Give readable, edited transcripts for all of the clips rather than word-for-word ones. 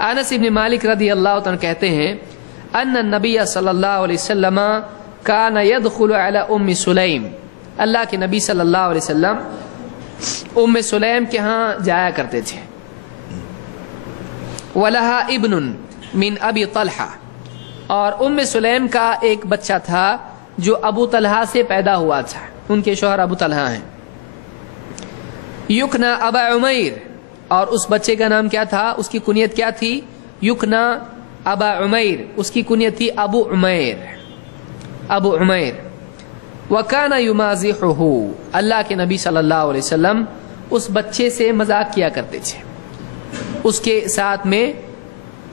انس ابن مالک رضی اللہ عنہ کہتے ہیں ان النبی صلی اللہ علیہ وسلم کان يدخل علی ام سلیم، اللہ کے نبی صلی اللہ علیہ وسلم ام سلیم کے ہاں جایا کرتے تھے. وَلَهَا ابن من ابی طلحہ، اور ام سلیم کا ایک بچہ تھا جو ابو طلحہ سے پیدا ہوا تھا، ان کے شوہر ابو طلحہ ہیں. یکنا ابا عمیر، اور اس بچے کا نام کیا تھا، اس کی کنیت کیا تھی؟ یکنا ابا عمیر، اس کی کنیت تھی ابو عمیر، ابو عمیر. وکان یمازحہ، اللہ کے نبی صلی اللہ علیہ وسلم اس بچے سے مذاق کیا کرتے تھے، اس کے ساتھ میں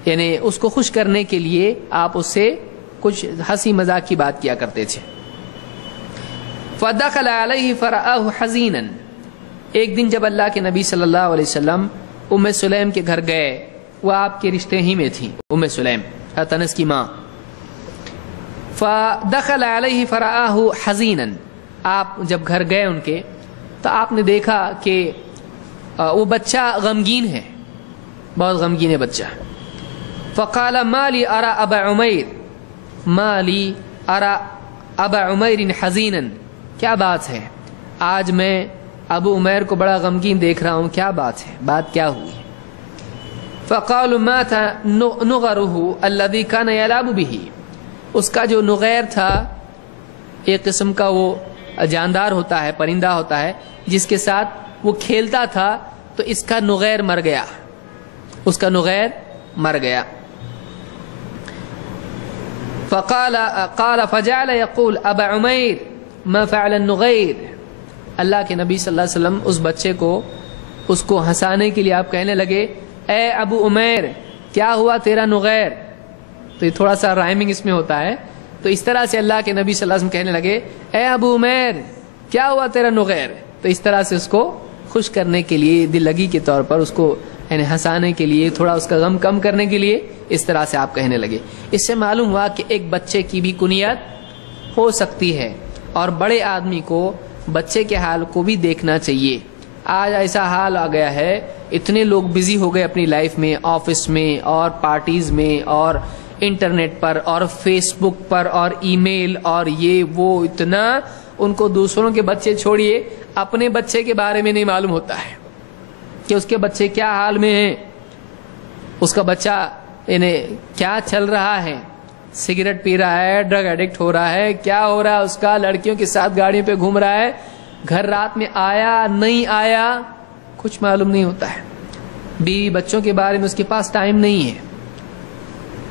یعنی اس کو خوش کرنے کے لیے آپ اس سے کچھ ہنسی مذاق کی بات کیا کرتے تھے. فدخل علیہ فرآہ حزینا، ایک دن جب اللہ کے نبی صلی اللہ علیہ وسلم ام سلیم کے گھر گئے، وہ آپ کے رشتے ہی میں تھی ام سلیم، انس کی ماں. فدخل علیہ فرآہ حزینا، آپ جب گھر گئے ان کے تو آپ نے دیکھا کہ وہ بچہ غمگین ہے، بہت غمگین ہے بچہ. فقال ما لی ارى ابا عمیر، ما لی ارى ابا عمیر حزینا، کیا بات ہے آج میں ابو عمیر کو بڑا غمگین دیکھ رہا ہوں، کیا بات ہے، بات کیا ہوئی؟ فقالوا مات نغره الذي كان يلعب به، اس کا جو نغیر تھا، ایک قسم کا وہ جاندار ہوتا ہے، پرندہ ہوتا ہے جس کے ساتھ وہ کھیلتا تھا، تو اس کا نغیر مر گیا، اس کا نغیر مر گیا. قال فجعل يقول ابا عمیر ما فعل النغیر، اللہ کے نبی صلی اللہ علیہ وسلم اس بچے کو، اس کو ہنسانے کے لیے آپ کہنے لگے اے ابو عمیر کیا ہوا تیرا نغیر. تو یہ تھوڑا سا رائمنگ اس میں ہوتا ہے، تو اس طرح سے اللہ کے نبی صلی اللہ علیہ وسلم کہنے لگے اے ابو عمیر کیا ہوا تیرا نغیر. تو اس طرح سے اس کو خوش کرنے کے لیے، دل لگی کے طور پر اس کو یعنی ہنسانے کے لیے، تھوڑا اس کا غم کم کرنے کے لیے اس طرح سے آپ کہنے لگے. اس سے معلوم ہوا کہ ایک بچے کی بھی کنیت ہو سکتی ہے، اور بڑے آدمی کو بچے کے حال کو بھی دیکھنا چاہیے. آج ایسا حال آ گیا ہے، اتنے لوگ بزی ہو گئے اپنی لائف میں، آفس میں اور پارٹیز میں اور انٹرنیٹ پر اور فیس بک پر اور ای میل اور یہ وہ، اتنا ان کو دوسروں کے بچے چھوڑیے اپنے بچے کے بارے میں نہیں معلوم ہوتا ہے کہ اس کے بچے کیا حال میں ہیں، اس کا بچہ انہیں کیا چل رہا ہے، سگریٹ پی رہا ہے، ڈرگ ایڈکٹ ہو رہا ہے، کیا ہو رہا ہے اس کا، لڑکیوں کے ساتھ گاڑیوں پہ گھوم رہا ہے، گھر رات میں آیا نہیں آیا کچھ معلوم نہیں ہوتا ہے. بیوی بچوں کے بارے میں اس کے پاس ٹائم نہیں ہے.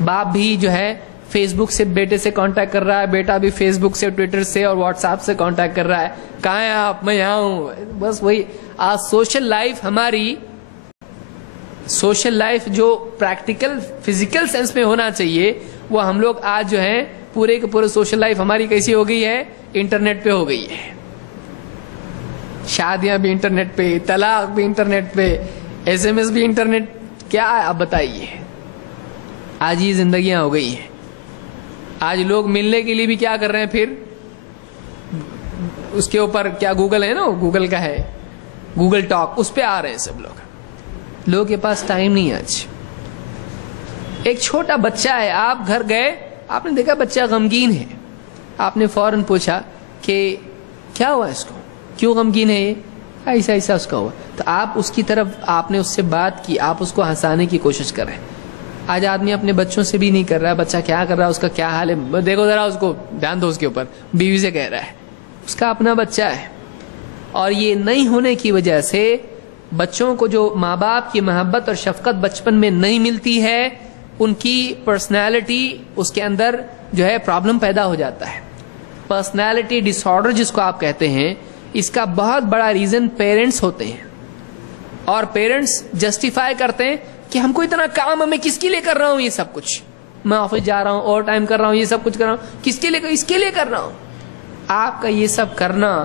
باپ بھی جو ہے فیس بک سے بیٹے سے کانٹیکٹ کر رہا ہے، بیٹا بھی فیس بک سے، ٹویٹر سے اور واٹس ایپ سے کانٹیکٹ کر رہا ہے، کہاں ہیں آپ، میں یہاں ہوں. بس وہی آج سوشل لائف، ہماری سوشل لائف جو پریکٹیکل فزیکل سینس میں ہونا چاہیے، وہ ہم لوگ آج جو ہے پورے کے پورے سوشل لائف ہماری کیسی ہو گئی ہے، انٹرنیٹ پہ ہو گئی ہے. شادیاں بھی انٹرنیٹ پہ، طلاق بھی انٹرنیٹ پہ، ایس ایم ایس بھی انٹرنیٹ. کیا ہے آپ بتائیے، آج یہ زندگیاں ہو گئی ہیں. آج لوگ ملنے کے لیے بھی کیا کر رہے ہیں، پھر اس کے اوپر کیا گوگل ہے نا، گوگل کا ہے گوگل ٹاک، اس پہ آ رہے ہیں سب لوگ. لوگوں کے پاس ٹائم نہیں ہے. آج ایک چھوٹا بچہ ہے، آپ گھر گئے، آپ نے دیکھا بچہ غمگین ہے، آپ نے فوراً پوچھا کہ کیا ہوا اس کو، کیوں غمگین ہے، یہ ایسا ایسا اس کا ہوا. تو آپ اس کی طرف، آپ نے اس سے بات کی، آپ اس کو ہنسانے کی کوشش کر رہے ہیں. آج آدمی اپنے بچوں سے بھی نہیں کر رہا ہے، بچہ کیا کر رہا ہے، اس کا کیا حال ہے، دیکھو ذرا اس کو، دھیان دو اس کے اوپر. بیوی سے کہہ رہا ہے، اس کا اپنا بچہ ہے. اور یہ نہیں ہونے کی وجہ سے بچوں کو جو ماں باپ کی محبت اور شفقت بچپن میں نہیں ملتی ہے، ان کی پرسنالٹی، اس کے اندر جو ہے پرابلم پیدا ہو جاتا ہے. پرسنالٹی ڈس آرڈر جس کو آپ کہتے ہیں، اس کا بہت بڑا ریزن پیرنٹس ہوتے ہیں. اور پیرنٹس جسٹیفائی کرتے ہیں کہ ہم کو اتنا کام، میں کس کے لیے کر رہا ہوں یہ سب کچھ، میں آفس جا رہا ہوں، اوور ٹائم کر رہا ہوں، یہ سب کچھ کر رہا ہوں، کس کے لیے، اس کے لیے کر رہا ہوں. آپ کا یہ سب کرنا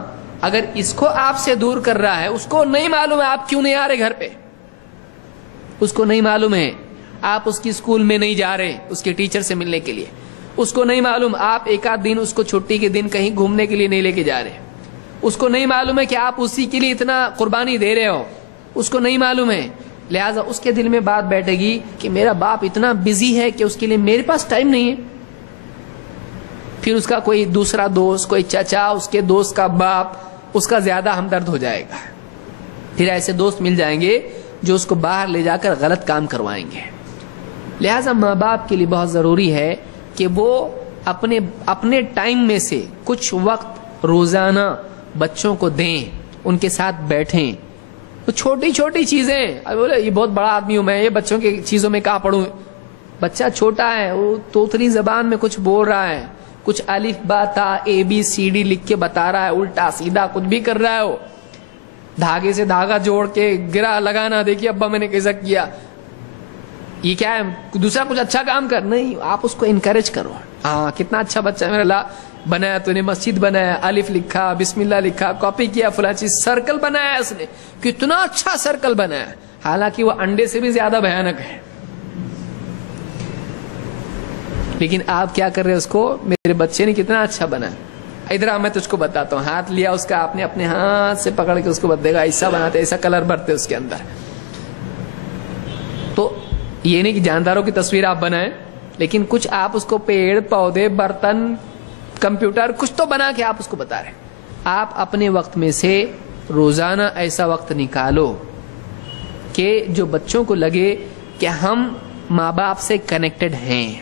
اگر اس کو آپ سے دور کر رہا ہے، اس کو نہیں معلوم ہے آپ کیوں نہیں آ رہے گھر پہ، اس کو نہیں معلوم ہے آپ اس کی اسکول میں نہیں جا رہے اس کے ٹیچر سے ملنے کے لیے، اس کو نہیں معلوم آپ ایک آدھ دن اس کو چھٹی کے دن کہیں گھومنے کے لیے نہیں لے کے جا رہے، اس کو نہیں معلوم ہے کہ آپ اسی کے لیے اتنا قربانی دے رہے ہو، اس کو نہیں معلوم ہے لہٰذا اس کے دل میں بات بیٹھے گی کہ میرا باپ اتنا بزی ہے کہ اس کے لیے میرے پاس ٹائم نہیں ہے. پھر اس کا کوئی دوسرا دوست، کوئی چچا، اس کے دوست کا باپ اس کا زیادہ ہمدرد ہو جائے گا. پھر ایسے دوست مل جائیں گے جو اس کو باہر لے جا کر غلط کام کروائیں گے. لہٰذا ماں باپ کے لیے بہت ضروری ہے کہ وہ اپنے ٹائم میں سے کچھ وقت روزانہ بچوں کو دیں، ان کے ساتھ بیٹھیں. تو چھوٹی چھوٹی چیزیں، اب بولے یہ بہت بڑا آدمی ہوں میں، یہ بچوں کی چیزوں میں کہاں پڑھوں. بچہ چھوٹا ہے، وہ توتری زبان میں کچھ بول رہا ہے، کچھ الف با تا اے بی سی ڈی لکھ کے بتا رہا ہے، الٹا سیدھا کچھ بھی کر رہا ہے. وہ دھاگے سے دھاگا جوڑ کے گرا لگانا، دیکھیے ابا میں نے کیسا کیا. یہ کیا ہے؟ دوسرا کچھ اچھا کام کر. نہیں، آپ اس کو انکریج کرو. ہاں کتنا اچھا بچہ ہے میرا، لا بنایا تو نے مسجد بنایا، الف لکھا، بسم اللہ لکھا، کاپی کیا، فلاں چیز، سرکل بنایا اس نے، کتنا اچھا سرکل بنایا. حالانکہ وہ انڈے سے بھی زیادہ بھیانک ہے. لیکن آپ کیا کر رہے اس کو، میرے بچے نے کتنا اچھا بنا. ادھر میں تجھ کو بتاتا ہوں. ہاتھ لیا اس کا آپ نے، اپنے ہاتھ سے پکڑ کے اس کو بتا گا ایسا بناتے، ایسا کلر بھرتے اس کے اندر. تو یہ نہیں کہ جانداروں کی تصویر آپ بنائیں، لیکن کچھ آپ اس کو پیڑ پودے برتن کمپیوٹر کچھ تو بنا کے آپ اس کو بتا رہے. آپ اپنے وقت میں سے روزانہ ایسا وقت نکالو کہ جو بچوں کو لگے کہ ہم ماں باپ سے کنیکٹڈ ہیں،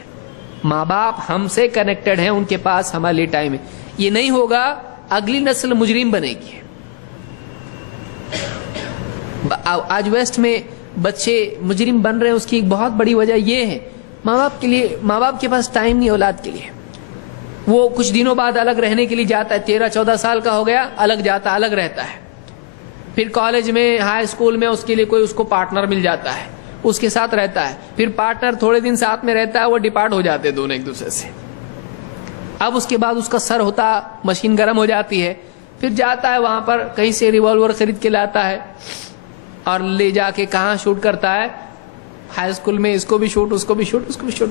ماں باپ ہم سے کنیکٹڈ ہیں، ان کے پاس ہمارے لیے ٹائم ہے. یہ نہیں ہوگا اگلی نسل مجرم بنے گی. آج ویسٹ میں بچے مجرم بن رہے ہیں، اس کی ایک بہت بڑی وجہ یہ ہے ماں باپ کے پاس ٹائم نہیں اولاد کے لیے. وہ کچھ دنوں بعد الگ رہنے کے لیے جاتا ہے، 13-14 سال کا ہو گیا الگ جاتا، الگ رہتا ہے. پھر کالج میں، ہائی اسکول میں اس کے لیے کوئی اس کو پارٹنر مل جاتا ہے، اس کے ساتھ رہتا ہے. پھر پارٹنر تھوڑے دن ساتھ میں رہتا ہے، وہ ڈپارٹ ہو جاتے دونوں ایک دوسرے سے. اب اس کے بعد اس کا سر ہوتا، مشین گرم ہو جاتی ہے. پھر جاتا ہے وہاں پر کہیں سے ریوالور خرید کے لاتا ہے اور لے جا کے کہاں شوٹ کرتا ہے، ہائی اسکول میں. اس کو بھی شوٹ، اس کو بھی شوٹ، اس کو بھی شوٹ.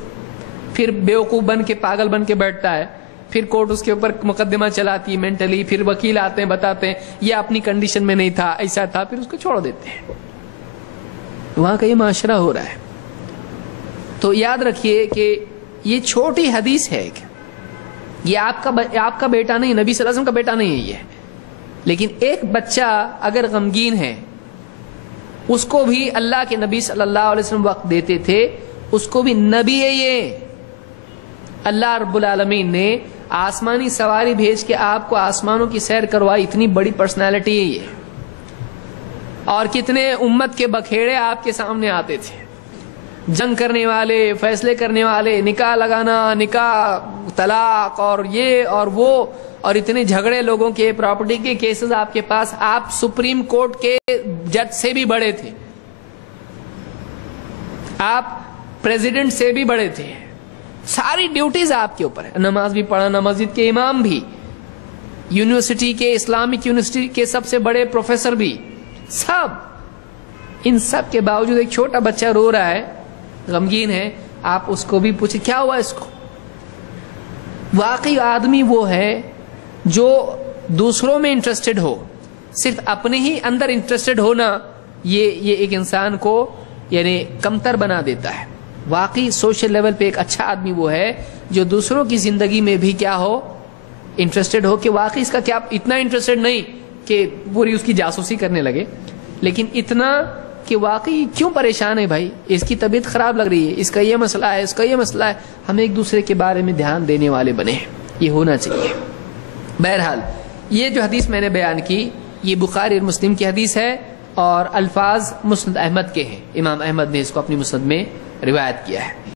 پھر بیوقوف بن کے، پاگل بن کے بیٹھتا ہے. پھر کورٹ اس کے اوپر مقدمہ چلاتی ہے مینٹلی. پھر وکیل آتے ہیں، بتاتے ہیں یہ اپنی کنڈیشن میں نہیں تھا، ایسا تھا. پھر اس کو چھوڑ دیتے ہیں. وہاں کا یہ معاشرہ ہو رہا ہے. تو یاد رکھیے کہ یہ چھوٹی حدیث ہے کہ یہ آپ کا بیٹا نہیں، نبی صلی اللہ علیہ وسلم کا بیٹا نہیں ہے یہ. لیکن ایک بچہ اگر غمگین ہے، اس کو بھی اللہ کے نبی صلی اللہ علیہ وسلم وقت دیتے تھے. اس کو بھی نبی ہے یہ. اللہ رب العالمین نے آسمانی سواری بھیج کے آپ کو آسمانوں کی سیر کروائی. اتنی بڑی پرسنالٹی ہے یہ. اور کتنے امت کے بکھیڑے آپ کے سامنے آتے تھے، جنگ کرنے والے، فیصلے کرنے والے، نکاح لگانا، نکاح، طلاق اور یہ اور وہ، اور اتنے جھگڑے لوگوں کے پراپرٹی کے کیسز آپ کے پاس. آپ سپریم کورٹ کے جج سے بھی بڑے تھے، آپ پریزیڈنٹ سے بھی بڑے تھے. ساری ڈیوٹیز آپ کے اوپر ہے. نماز بھی پڑھانا، مسجد کے امام بھی، یونیورسٹی کے، اسلامک یونیورسٹی کے سب سے بڑے پروفیسر بھی، سب. ان سب کے باوجود ایک چھوٹا بچہ رو رہا ہے، غمگین ہے. آپ اس کو بھی پوچھیں کیا ہوا اس کو. واقعی آدمی وہ ہے جو دوسروں میں انٹرسٹڈ ہو. صرف اپنے ہی اندر انٹرسٹڈ ہونا یہ ایک انسان کو یعنی کمتر بنا دیتا ہے. واقعی سوشل لیول پہ ایک اچھا آدمی وہ ہے جو دوسروں کی زندگی میں بھی کیا ہو، انٹرسٹڈ ہو. کہ واقعی اس کا کیا، اتنا انٹرسٹڈ نہیں کہ پوری اس کی جاسوسی کرنے لگے، لیکن اتنا کہ واقعی کیوں پریشان ہے بھائی، اس کی طبیعت خراب لگ رہی ہے، اس کا یہ مسئلہ ہے، اس کا یہ مسئلہ ہے. ہم ایک دوسرے کے بارے میں دھیان دینے والے بنے، یہ ہونا چاہیے. بہرحال یہ جو حدیث میں نے بیان کی یہ بخاری اور مسلم کی حدیث ہے، اور الفاظ مسند احمد کے ہیں. امام احمد نے اس کو اپنی مسند میں روایت کیا ہے.